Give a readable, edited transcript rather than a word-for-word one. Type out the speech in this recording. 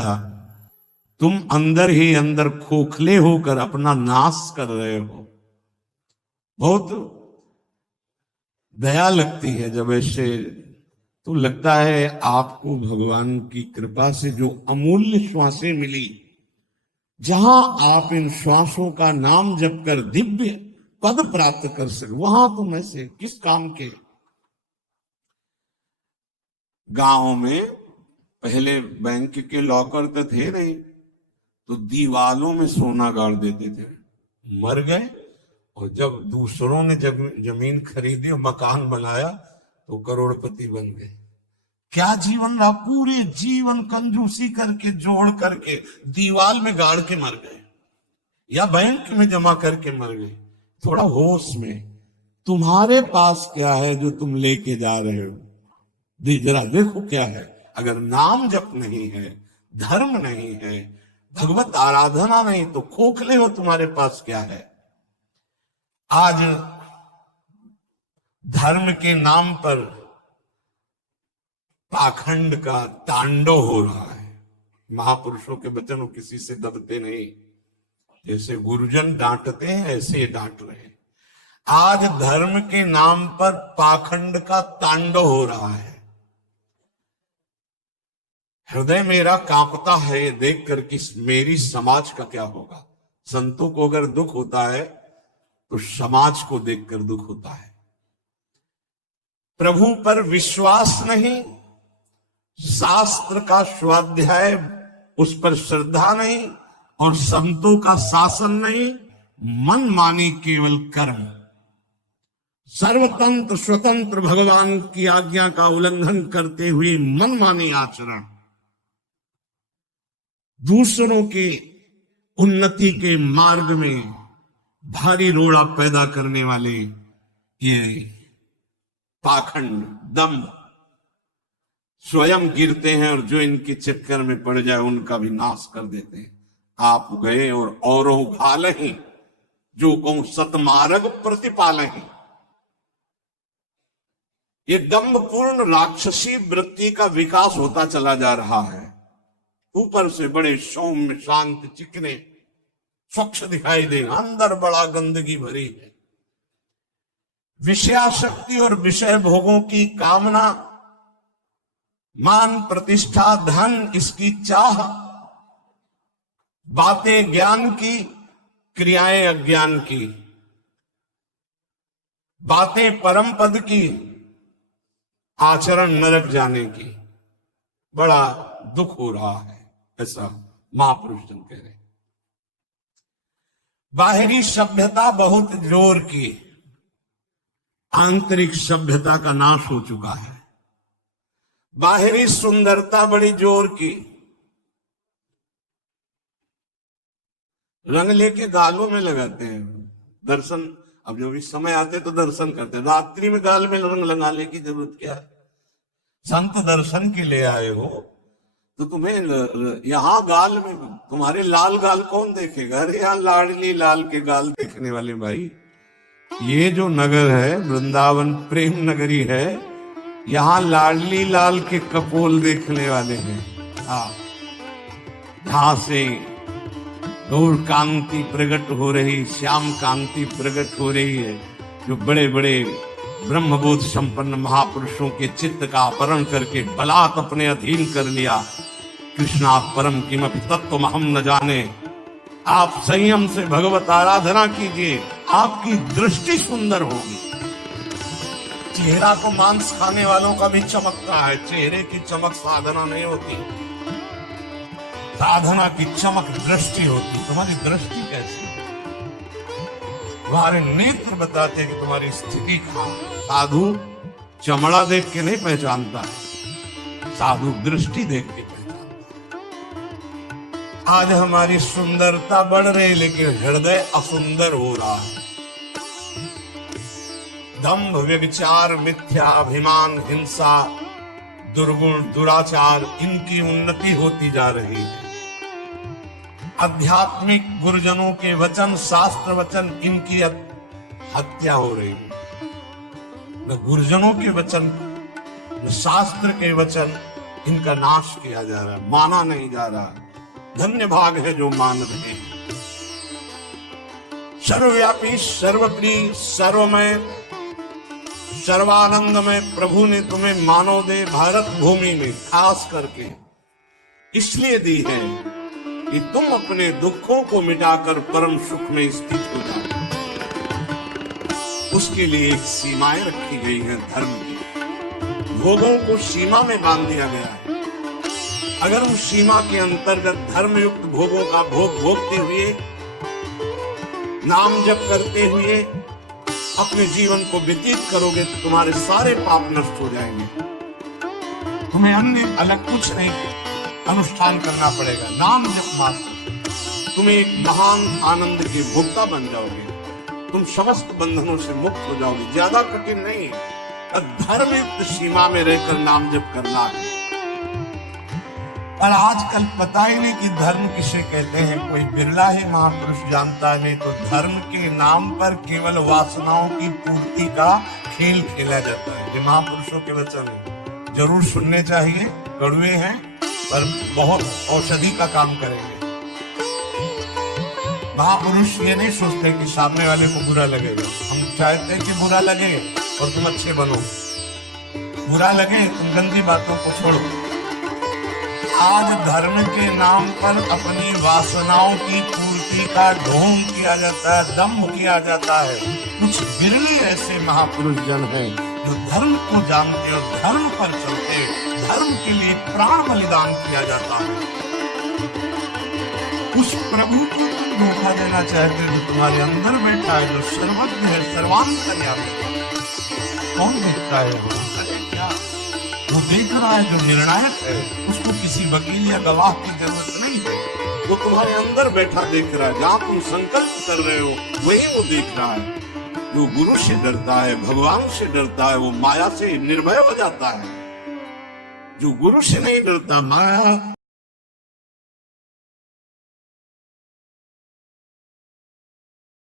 था, तुम अंदर ही अंदर खोखले होकर अपना नाश कर रहे हो। बहुत दया लगती है जब ऐसे, तो लगता है आपको भगवान की कृपा से जो अमूल्य श्वासें मिली, जहां आप इन श्वासों का नाम जप कर दिव्य पद प्राप्त कर सके, वहां तुम ऐसे किस काम के। गांव में पहले बैंक के लॉकर तो थे नहीं, तो दीवालों में सोना गाड़ देते थे। मर गए और जब दूसरों ने जमीन खरीदी और मकान बनाया तो करोड़पति बन गए। क्या जीवन रहा, पूरे जीवन कंजूसी करके जोड़ करके दीवाल में गाड़ के मर गए या बैंक में जमा करके मर गए। थोड़ा होश में, तुम्हारे पास क्या है जो तुम लेके जा रहे हो, जरा देखो क्या है। अगर नाम जप नहीं है, धर्म नहीं है, भगवत आराधना नहीं, तो खोखले हो, तुम्हारे पास क्या है। आज धर्म के नाम पर पाखंड का तांडव हो रहा है। महापुरुषों के वचन किसी से दबते नहीं, जैसे गुरुजन डांटते हैं ऐसे डांट रहे हैं। आज धर्म के नाम पर पाखंड का तांडव हो रहा है। हृदय मेरा कांपता है ये देखकर कि मेरी समाज का क्या होगा। संतों को अगर दुख होता है तो समाज को देखकर दुख होता है। प्रभु पर विश्वास नहीं, शास्त्र का स्वाध्याय उस पर श्रद्धा नहीं, और संतों का शासन नहीं, मन मानी केवल कर्म, सर्वतंत्र स्वतंत्र भगवान की आज्ञा का उल्लंघन करते हुए मन मानी आचरण, दूसरों के उन्नति के मार्ग में भारी रोड़ा पैदा करने वाले ये पाखंड, दम्भ, स्वयं गिरते हैं और जो इनके चक्कर में पड़ जाए उनका भी नाश कर देते हैं। आप गए और औरों घालहि, जो कहूं सतमार्ग प्रतिपालहि। ये दम्भपूर्ण राक्षसी वृत्ति का विकास होता चला जा रहा है। ऊपर से बड़े सौम्य शांत चिकने स्वच्छ दिखाई दे, अंदर बड़ा गंदगी भरी है। विषयाशक्ति और विषय भोगों की कामना, मान प्रतिष्ठा धन इसकी चाह, बातें ज्ञान की, क्रियाएं अज्ञान की, बातें परम पद की, आचरण नरक जाने की। बड़ा दुख हो रहा है, ऐसा महापुरुष जन कह रहे। बाहरी सभ्यता बहुत जोर की, आंतरिक सभ्यता का नाश हो चुका है। बाहरी सुंदरता बड़ी जोर की, रंग लेके गालों में लगाते हैं। दर्शन, अब जो भी समय आते तो दर्शन करते हैं, रात्रि में गाल में रंग लगाने की जरूरत क्या है। संत दर्शन के लिए आए हो तो तुम्हें यहाँ गाल में, तुम्हारे लाल गाल कौन देखेगा। अरे यहाँ लाडली लाल के गाल देखने वाले भाई, ये जो नगर है वृंदावन प्रेम नगरी है, यहाँ लाडली लाल के कपोल देखने वाले हैं। हाँ, जहां से गौर कांति प्रकट हो रही, श्याम कांति प्रकट हो रही है, जो बड़े बड़े ब्रह्मबोध संपन्न महापुरुषों के चित्त का अपहरण करके बलात् अपने अधीन कर लिया। कृष्णा परम किमपि तत्व हम न जाने। आप संयम से भगवत आराधना कीजिए, आपकी दृष्टि सुंदर होगी। चेहरा को मांस खाने वालों का भी चमकता है, चेहरे की चमक साधना नहीं होती, साधना की चमक दृष्टि होती। तुम्हारी दृष्टि कैसी है, तुम्हारे नेत्र बताते हैं कि तुम्हारी स्थिति कहां। साधु चमड़ा देख के नहीं पहचानता है, साधु दृष्टि देख के पहचानता है। आज हमारी सुंदरता बढ़ रही लेकिन हृदय असुंदर हो रहा है। दंभ व्यभिचार मिथ्या अभिमान हिंसा दुर्गुण दुराचार इनकी उन्नति होती जा रही है। आध्यात्मिक गुरुजनों के वचन शास्त्र वचन इनकी हत्या हो रही है। न गुरुजनों के वचन न शास्त्र के वचन इनका नाश किया जा रहा है, माना नहीं जा रहा। धन्य भाग है जो मान रहे हैं। सर्वव्यापी, सर्वप्रिय, सर्वमय, सर्वानंदमय प्रभु ने तुम्हें मानव दे भारत भूमि में खास करके इसलिए दी है कि तुम अपने दुखों को मिटाकर परम सुख में स्थित हो जाओ। उसके लिए एक सीमाएं रखी गई हैं धर्म की। भोगों को सीमा में बांध दिया गया है। अगर उस सीमा के अंतर्गत धर्मयुक्त भोगों का भोग भोगते हुए, नाम जप करते हुए अपने जीवन को व्यतीत करोगे तो तुम्हारे सारे पाप नष्ट हो जाएंगे। तुम्हें अन्य अलग कुछ नहीं अनुष्ठान करना पड़ेगा, नाम जप मात्र। तुम एक महान आनंद के भोक्ता बन जाओगे। तुम समस्त बंधनों से मुक्त हो जाओगे। ज्यादा कठिन नहीं, धर्मयुक्त सीमा में रहकर नाम जप करना है। पर आजकल पता ही नहीं कि धर्म किसे कहते हैं। कोई बिरला ही महापुरुष जानता है। नहीं तो धर्म के नाम पर केवल वासनाओं की पूर्ति का खेल खेला जाता है। ये महापुरुषों के वचन जरूर सुनने चाहिए। कड़वे हैं पर बहुत औषधि का काम करेंगे। महापुरुष ये नहीं सोचते कि सामने वाले को बुरा लगेगा। हम चाहते हैं कि बुरा लगे और तुम अच्छे बनो, बुरा लगे तुम गंदी बातों को छोड़ो। आज धर्म के नाम पर अपनी वासनाओं की पूर्ति का ढोंग किया जाता है, दम्भ किया जाता है। कुछ बिरले ऐसे महापुरुष जन हैं जो धर्म को जानते और धर्म पर चलते, धर्म के लिए प्राण बलिदान किया जाता है। उस प्रभु को तुम धोखा देना चाहते हो जो तुम्हारे अंदर बैठा है, जो सर्वज्ञ है, सर्वांतर्यामी है। कौन देखता है वो? क्या वो देख रहा है? जो निर्णायक है उसको किसी वकील या गवाह की जरूरत नहीं है। वो तुम्हारे अंदर बैठा देख रहा है। जहाँ तुम संकल्प कर रहे हो वही वो देख रहा है। जो गुरु से डरता है, भगवान से डरता है, वो माया से निर्भय हो जाता है। जो गुरु से नहीं डरता, माया